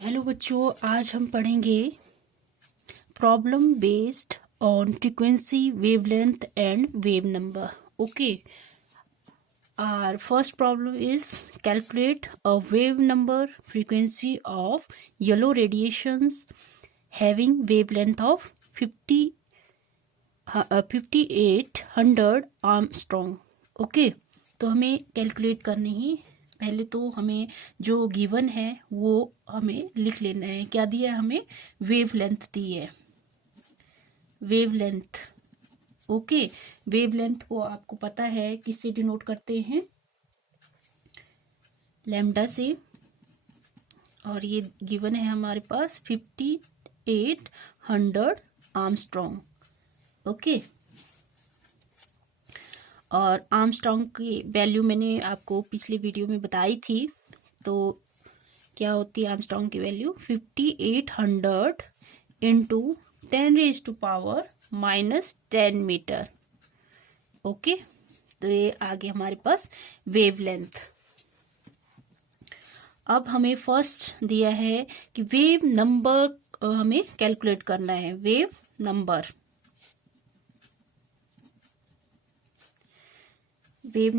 Hello बच्चों, आज हम पढ़ेंगे problem based on frequency, wavelength and wave number. Okay, our first problem is calculate a wave number frequency of yellow radiations having wavelength of 5800 Armstrong. Okay, तो हमें calculate करनी ही पहले तो हमें जो गिवन है वो हमें लिख लेना है. क्या दिया है हमें? वेवलेंथ दी है. वेवलेंथ. ओके, वेवलेंथ को आपको पता है किससे डिनोट करते हैं? लैम्डा से. और ये गिवन है हमारे पास 5800 आर्मस्ट्रॉन्ग. ओके, और आर्मस्ट्रॉन्ग की वैल्यू मैंने आपको पिछले वीडियो में बताई थी. तो क्या होती है आर्मस्ट्रॉन्ग की वैल्यू? 5800 into 10⁻⁻10 metre. ओके, तो ये आगे हमारे पास वेवलेंथ. अब हमें फर्स्ट दिया है कि वेव नंबर हमें कैलकुलेट करना है. Wave number. वेव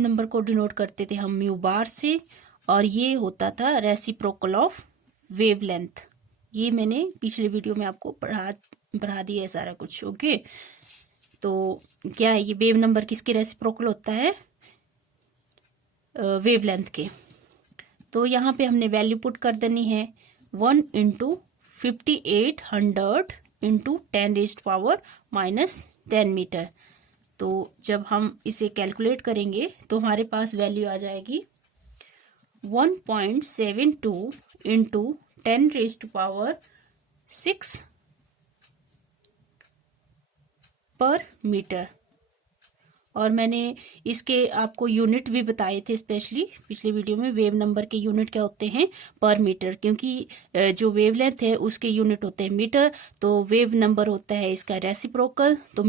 नंबर को डिनोट करते थे हम म्यू बार से, और ये होता था रेसिप्रोकल ऑफ वेवलेंथ. ये मैंने पिछले वीडियो में आपको पढ़ा दिया है सारा कुछ. ओके, तो क्या है ये वेव नंबर किसके रेसिप्रोकल होता है? वेवलेंथ के. तो यहाँ पे हमने वैल्यू पुट कर देनी है 1 इंटू 5800 इंटू 10⁻⁻10 मीटर. तो जब हम इसे कैलकुलेट करेंगे तो हमारे पास वैल्यू आ जाएगी 1.72 इंटू 10⁻6 पर मीटर. और मैंने इसके आपको यूनिट भी बताए थे स्पेशली पिछले वीडियो में. वेव नंबर के यूनिट क्या होते हैं? पर मीटर. क्योंकि जो वेवलेंथ है उसके यूनिट होते हैं मीटर, तो वेव नंबर होता है इसका रेसिप्रोकल, तो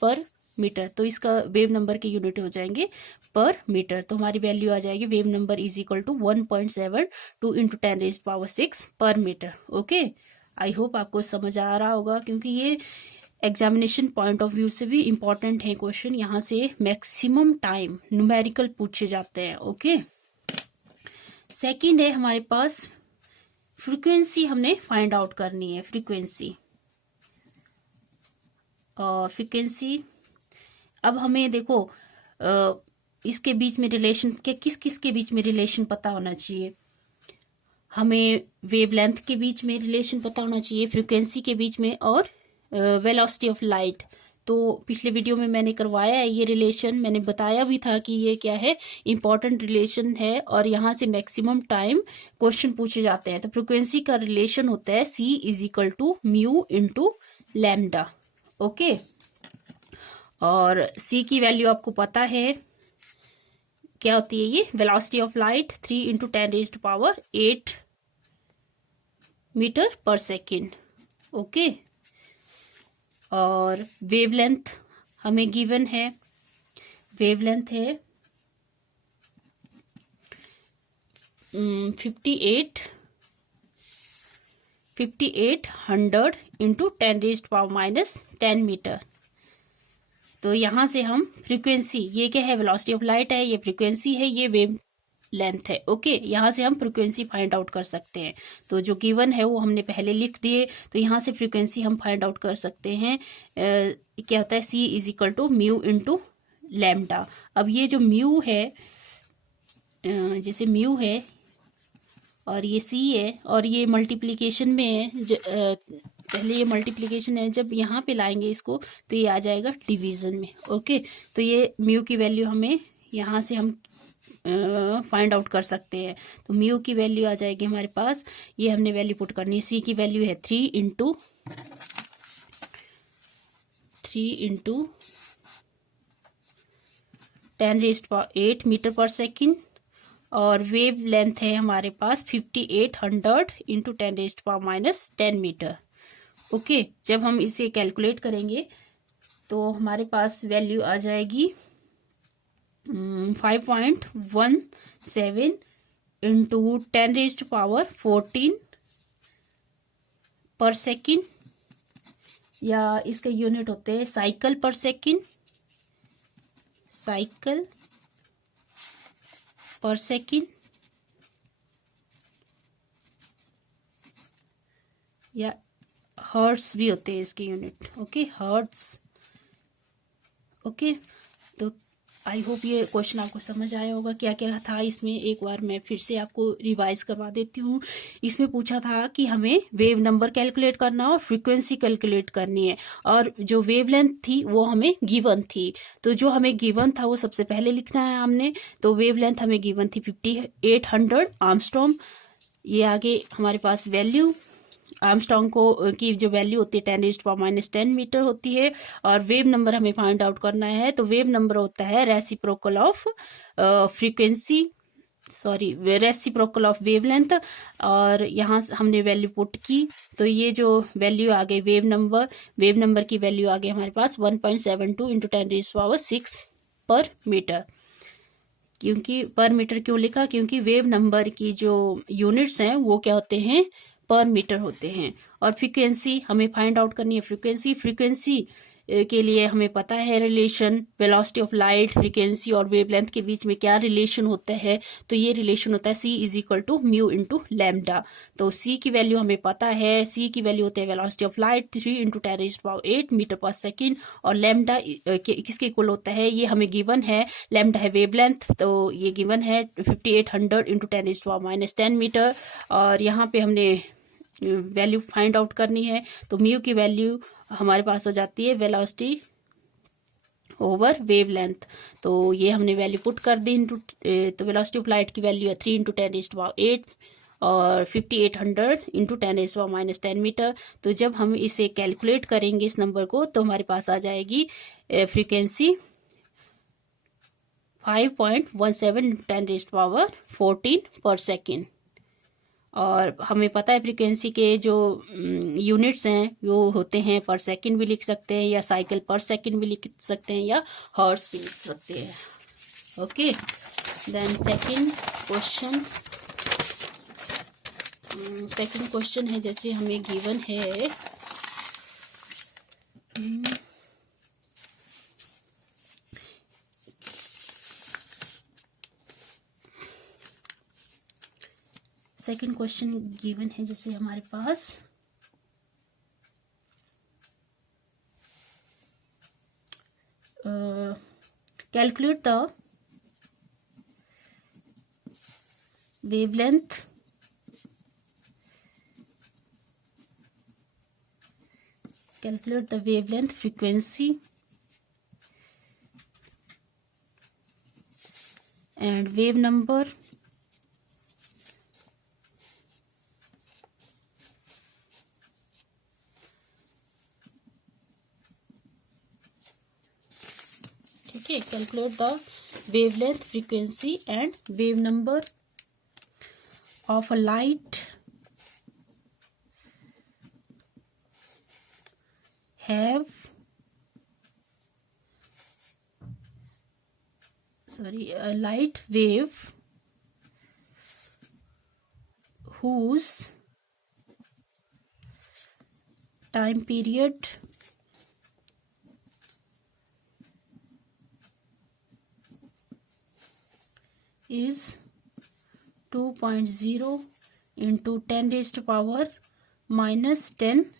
पर मीटर. तो इसका वेव नंबर के यूनिट हो जाएंगे पर मीटर. तो हमारी वैल्यू आ जाएगी wave number is equal to 1.72 into 10⁻6 per metre. Okay, I hope आपको समझ आ रहा होगा, क्योंकि ये एग्जामिनेशन पॉइंट ऑफ व्यू से भी इम्पोर्टेंट है क्वेश्चन. यहाँ से मैक्सिमम टाइम न्यूमेरिकल पूछे जाते हैं. ओके, सेकंड है हमारे पास फ्रीक्वेंसी. हमने फाइंड आउट करनी है फ्रीक्वेंसी. और फ्रीक्वेंसी अब हमें देखो इसके बीच में रिलेशन के किस किस के बीच में रिलेशन पता होना चाहिए. हमें वेवलेंथ के बीच में रिलेशन पता होना चाहिए, फ्रीक्वेंसी के बीच में, और वेलोसिटी ऑफ लाइट. तो पिछले वीडियो में मैंने करवाया है ये रिलेशन. मैंने बताया भी था कि ये क्या है, इंपॉर्टेंट रिलेशन है, और यहाँ से मैक्सिमम टाइम क्वेश्चन पूछे जाते हैं. तो फ्रीक्वेंसी का रिलेशन होता है C is equal to mu into lambda. Okay, और C की वैल्यू आपको पता है क्या होती है? ये velocity of light 3 into 10⁸8 metre per second. Okay, और वेवलेंथ हमें गिवन है. वेवलेंथ है 5800 इंटू 10⁻10 मीटर. तो यहां से हम फ्रीक्वेंसी, ये क्या है? वेलोसिटी ऑफ लाइट है, ये फ्रीक्वेंसी है, ये वेव लेंथ है. ओके, यहाँ से हम फ्रीक्वेंसी फाइंड आउट कर सकते हैं. तो जो गिवन है वो हमने पहले लिख दिए, तो यहाँ से फ्रीक्वेंसी हम फाइंड आउट कर सकते हैं. क्या होता है? C is equal to mu into lambda. अब ये जो म्यू है, जैसे म्यू है और ये C है, और ये मल्टीप्लीकेशन में है. पहले ये मल्टीप्लीकेशन है, जब यहाँ पे लाएंगे इसको तो ये आ जाएगा डिवीजन में. ओके, तो ये म्यू की वैल्यू हमें यहाँ से हम फाइंड आउट कर सकते हैं. तो म्यू की वैल्यू आ जाएगी हमारे पास, ये हमने वैल्यू पुट करनी है. C की वैल्यू है 3 इंटू 10⁸8 मीटर पर सेकेंड. और वेव लेंथ है हमारे पास 5800 इंटू 10⁻10 मीटर. ओके, जब हम इसे कैलकुलेट करेंगे तो हमारे पास वैल्यू आ जाएगी 5.17 इंटू 10⁻14 पर सेकेंड, या इसके यूनिट होते हैं साइकिल पर सेकेंड, साइकिल पर सेकेंड, या हर्ट्स भी होते हैं इसके यूनिट। Okay, hertz. ओके, तो आई होप ये क्वेश्चन आपको समझ आया होगा क्या क्या था इसमें। एक बार मैं फिर से आपको रिवाइज करवा देती हूँ। इसमें पूछा था कि हमें वेव नंबर कैलकुलेट करना और फ्रीक्वेंसी कैलकुलेट करनी है, और जो वेवलेंथ थी वो हमें गिवन थी। तो जो हमें गिवन था वो सबसे पहले लिखना है हमने। तो वेवलेंथ हमें गिवन थी 5800 आर्मस्ट्रॉन्ग। ये आगे हमारे पास वैल्यू आर्मस्ट्रॉन्ग को की जो वैल्यू होती है 10⁻⁻10 मीटर होती है। और वेव नंबर हमें फाइंड आउट करना है। तो वेव नंबर होता है reciprocal of frequency, sorry reciprocal of wavelength. और यहाँ हमने वैल्यू पुट की, तो ये जो वैल्यू आ गई वेव नंबर की वैल्यू आ गई हमारे पास 1.72 इंटू 10⁻6 पर मीटर। क्योंकि पर मीटर क्यों लिखा? क्योंकि वेव नंबर की जो यूनिट्स हैं वो क्या होते हैं? पर मीटर होते हैं। और फ्रीक्वेंसी हमें फाइंड आउट करनी है। फ्रीक्वेंसी के लिए हमें पता है relation velocity of light, frequency और वेवलेंथ के बीच में क्या रिलेशन होता है। तो ये रिलेशन होता है C = म्यू इंटू लैम्डा। तो C की वैल्यू हमें पता है, C की वैल्यू होती है velocity of light 3 × 10⁸ metre per second. और लैम्डा किसके इक्वल होता है? ये हमें गिवन है। लैम्डा है वेवलेंथ, तो ये गिवन है 5800 × 10⁻10 मीटर। और यहाँ पे हमने वैल्यू फाइंड आउट करनी है। तो म्यू की वैल्यू हमारे पास हो जाती है वेलोसिटी ओवर वेवलेंथ। तो ये हमने वैल्यू पुट कर दी इंटू, तो वेलोसिटी ऑफ लाइट की वैल्यू है 3 × 10⁸ और 5800 इंटू 10⁻10 मीटर। तो जब हम इसे कैलकुलेट करेंगे इस नंबर को, तो हमारे पास आ जाएगी फ्रीक्वेंसी 5.17 10⁻14 पर सेकेंड। और हमें पता है फ्रीक्वेंसी के जो यूनिट्स हैं वो होते हैं पर सेकंड भी लिख सकते हैं, या साइकिल पर सेकंड भी लिख सकते हैं, या हॉर्स भी लिख सकते हैं। ओके, देन सेकंड क्वेश्चन है, जैसे हमें गिवन है सेकंड क्वेश्चन गिवन है, जैसे हमारे पास calculate the wavelength frequency and wave number ठीक है। Calculate the wavelength, frequency and wave number of a light a light wave whose time period is 2.0 into 10⁻⁻10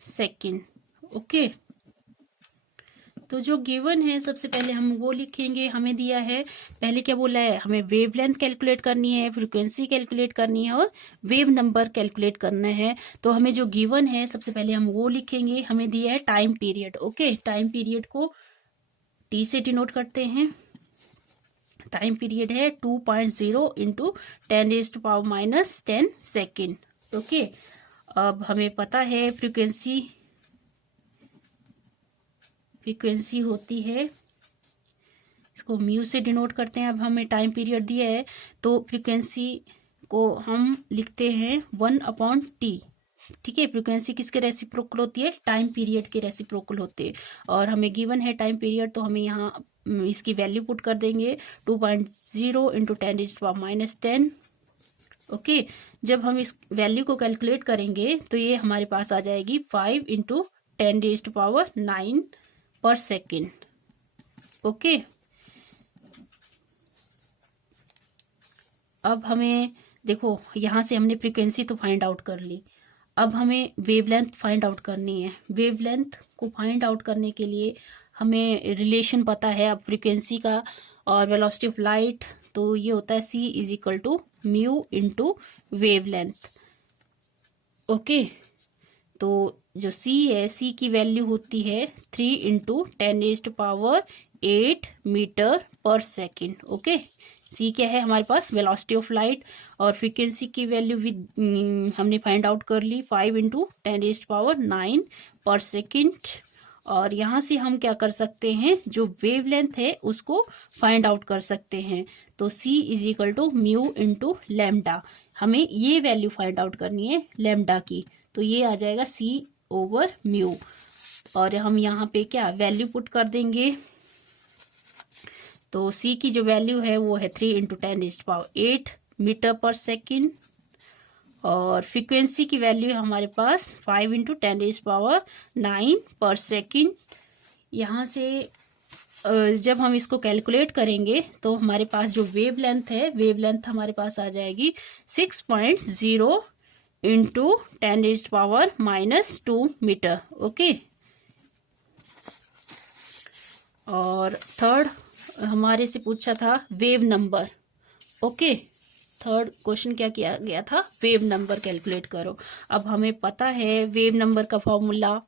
second. Okay, तो जो given है सबसे पहले हम वो लिखेंगे। हमें दिया है, पहले क्या बोला है? हमें वेवलेंथ कैलकुलेट करनी है, फ्रीक्वेंसी कैलकुलेट करनी है और वेव नंबर कैलकुलेट करना है। तो हमें जो गिवन है सबसे पहले हम वो लिखेंगे। हमें दिया है time period. Okay, time period को T से डिनोट करते हैं। टाइम पीरियड है 2.0 इंटू 10⁻⁻10 सेकेंड। ओके, अब हमें पता है फ्रीक्वेंसी होती है, इसको म्यू से डिनोट करते हैं। अब हमें टाइम पीरियड दिया है, तो फ्रीक्वेंसी को हम लिखते हैं 1/T। ठीक है, फ्रीक्वेंसी किसके रेसिप्रोकल होती है? टाइम पीरियड के रेसिप्रोकल होते हैं। और हमें गिवन है टाइम पीरियड, तो हमें यहाँ इसकी वैल्यू पुट कर देंगे 2.0 इंटू 10⁻10 ओके। जब हम इस वैल्यू को कैलकुलेट करेंगे तो ये हमारे पास आ जाएगी 5 × 10⁹ पर सेकेंड। ओके। अब हमें देखो, यहां से हमने फ्रीक्वेंसी तो फाइंड आउट कर ली, अब हमें वेवलेंथ फाइंड आउट करनी है। वेवलेंथ को फाइंड आउट करने के लिए हमें रिलेशन पता है अब फ्रीक्वेंसी का और वेलोसिटी ऑफ लाइट, तो ये होता है c = म्यू × वेवलेंथ। ओके, तो जो c है, c की वैल्यू होती है 3 × 10⁸ metre per second. Okay, c क्या है हमारे पास? वेलोसिटी ऑफ लाइट, और फ्रीक्वेंसी की वैल्यू हमने फाइंड आउट कर ली 5 × 10⁹ पर सेकेंड। और यहाँ से हम क्या कर सकते हैं, जो वेवलेंथ है उसको फाइंड आउट कर सकते हैं। तो c = म्यू × लैम्डा, हमें ये वैल्यू फाइंड आउट करनी है लैम्डा की, तो ये आ जाएगा c/म्यू। और हम यहाँ पे क्या वैल्यू पुट कर देंगे, तो c की जो वैल्यू है वो है 3 × 10⁸ मीटर पर सेकेंड, और फ्रीक्वेंसी की वैल्यू हमारे पास 5 × 10⁹ पर सेकेंड। यहाँ से जब हम इसको कैलकुलेट करेंगे तो हमारे पास जो वेवलेंथ है, वेवलेंथ हमारे पास आ जाएगी 6.0 × 10⁻² मीटर। ओके, और थर्ड हमारे से पूछा था wave number. Okay, third question क्या किया गया था, वेव नंबर कैलकुलेट करो। अब हमें पता है वेव नंबर का फॉर्मूला,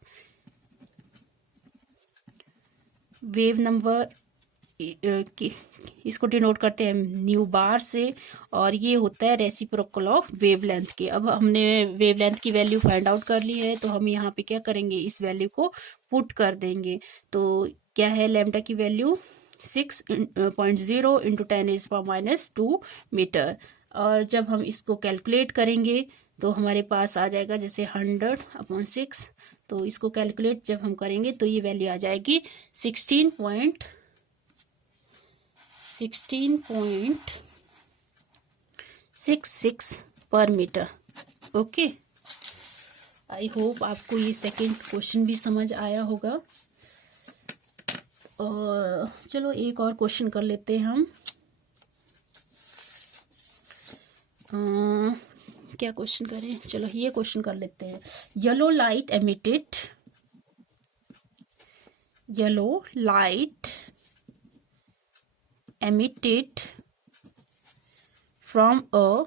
वेव नंबर इसको डिनोट करते हैं न्यू बार से, और ये होता है रेसिप्रोकल ऑफ वेवलेंथ के। अब हमने वेवलेंथ की वैल्यू फाइंड आउट कर ली है, तो हम यहाँ पे क्या करेंगे, इस वैल्यू को पुट कर देंगे। तो क्या है लैम्डा की वैल्यू 6.0 × 10⁻² मीटर। और जब हम इसको कैलकुलेट करेंगे तो हमारे पास आ जाएगा जैसे 100/6, तो इसको कैलकुलेट जब हम करेंगे तो ये वैल्यू आ जाएगी 16.66 पर मीटर। ओके, आई होप आपको ये सेकंड क्वेश्चन भी समझ आया होगा। और चलो एक और क्वेश्चन कर लेते हैं हम। क्या क्वेश्चन करें, चलो ये क्वेश्चन कर लेते हैं। Yellow light emitted from a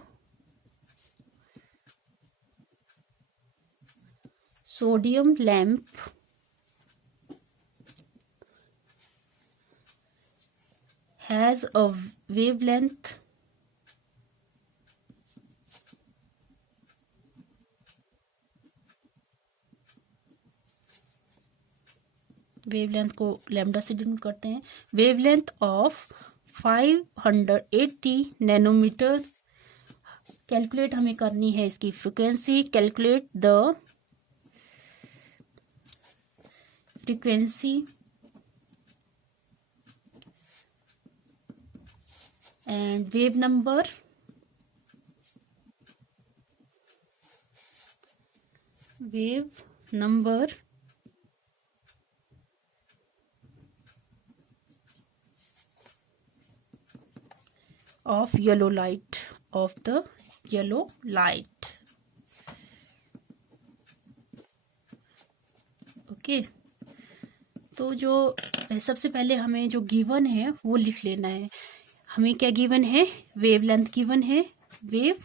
sodium lamp has a wavelength wavelength को लैम्डा से डिनोट करते हैं, वेवलेंथ ऑफ 580 नैनोमीटर। कैलकुलेट हमें करनी है इसकी frequency. Calculate the frequency and wave number of yellow light, of the yellow light। Okay, तो जो सबसे पहले हमें जो गिवन है वो लिख लेना है। हमें क्या गिवन है, वेवलेंथ गिवन है, वेव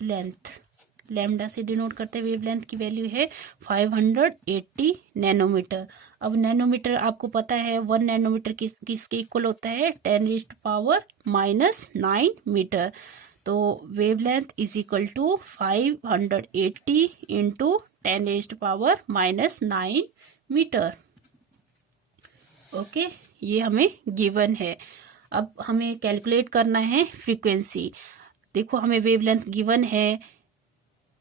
लेंथ लैम्डा से डिनोट करते हैं। वेवलेंथ की वैल्यू है 580 नैनोमीटर। अब नैनोमीटर आपको पता है 1 नैनोमीटर किसके इक्वल होता है, 10⁻⁹ मीटर। तो वेवलेंथ = 580 × 10⁻⁹ मीटर। ओके, ये हमें गिवन है। अब हमें कैलकुलेट करना है फ्रीक्वेंसी। देखो, हमें वेवलेंथ गिवन है,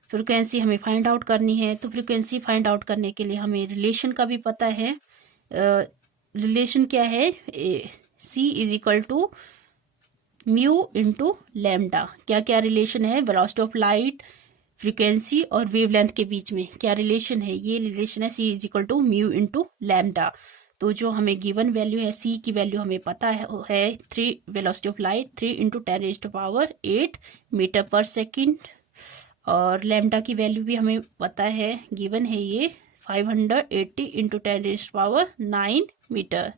फ्रीक्वेंसी हमें फाइंड आउट करनी है। तो फ्रीक्वेंसी फाइंड आउट करने के लिए हमें रिलेशन का भी पता है। रिलेशन क्या है, c = म्यू इंटू लैम्डा। क्या क्या रिलेशन है वेलोसिटी ऑफ लाइट, फ्रीक्वेंसी और वेवलेंथ के बीच में क्या रिलेशन है? ये रिलेशन है C is equal to mu into lambda. तो जो हमें गिवन वैल्यू है C की वैल्यू हमें पता है 3 velocity of light 3 into 10⁸ 8 metre per second, और लैम्डा की वैल्यू भी हमें पता है, गिवन है ये 580 इंटू 10⁻9 मीटर।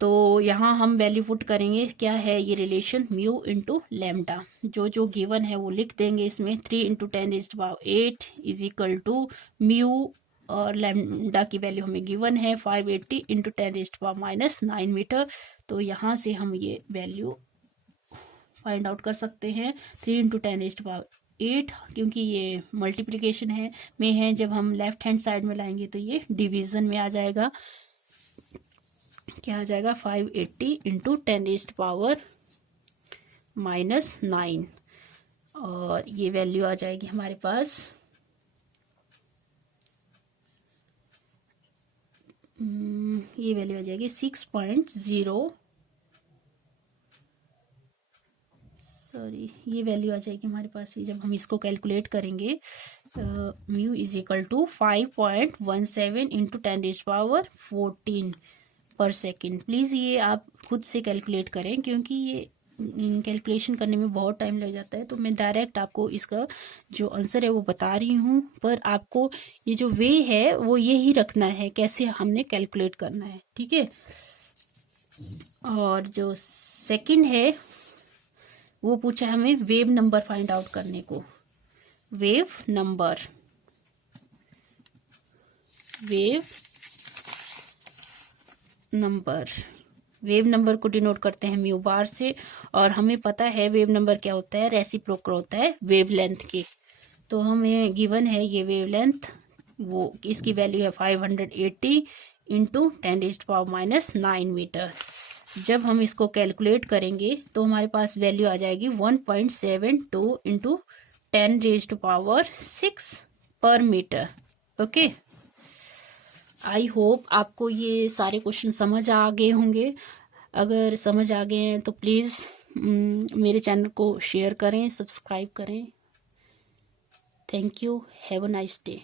तो यहाँ हम वैल्यू पुट करेंगे, क्या है ये रिलेशन, म्यू इंटू लैम्डा। जो गिवन है वो लिख देंगे इसमें, 3 into 10⁸ is equal to mu, और लैम्डा की वैल्यू हमें गिवन है 580 इंटू 10⁻9 मीटर। तो यहाँ से हम ये वैल्यू फाइंड आउट कर सकते हैं। 3 इंटू 10⁸, क्योंकि ये मल्टीप्लिकेशन है, जब हम लेफ्ट हैंड साइड में लाएंगे तो ये डिवीजन में आ जाएगा। क्या आ जाएगा, 580 इंटू 10⁻⁹, और ये वैल्यू आ जाएगी हमारे पास ये वैल्यू आ जाएगी 6.0, सॉरी ये वैल्यू आ जाएगी हमारे पास, जब हम इसको कैलकुलेट करेंगे mu is equal to 5.17 into 10⁻14 per second. Please ये आप खुद से कैलकुलेट करें, क्योंकि ये कैलकुलेशन करने में बहुत टाइम लग जाता है। तो मैं डायरेक्ट आपको इसका जो आंसर है वो बता रही हूँ, पर आपको ये जो वे है वो ये ही रखना है, कैसे हमने कैलकुलेट करना है, ठीक है। और जो सेकंड है वो पूछा हमें वेव नंबर फाइंड आउट करने को। वेव नंबर को डिनोट करते हैं म्यू बार से, और हमें पता है वेव नंबर क्या होता है, रेसिप्रोकल होता है वेवलेंथ के। तो हमें गिवन है ये वेवलेंथ, वो इसकी वैल्यू है 580 इंटू 10⁻⁹ मीटर। जब हम इसको कैलकुलेट करेंगे तो हमारे पास वैल्यू आ जाएगी 1.72 into 10⁻6 per metre. Okay, I hope आपको ये सारे क्वेश्चन समझ आ गए होंगे। अगर समझ आ गए हैं तो प्लीज़ मेरे चैनल को शेयर करें, सब्सक्राइब करें। Thank you, have a nice day.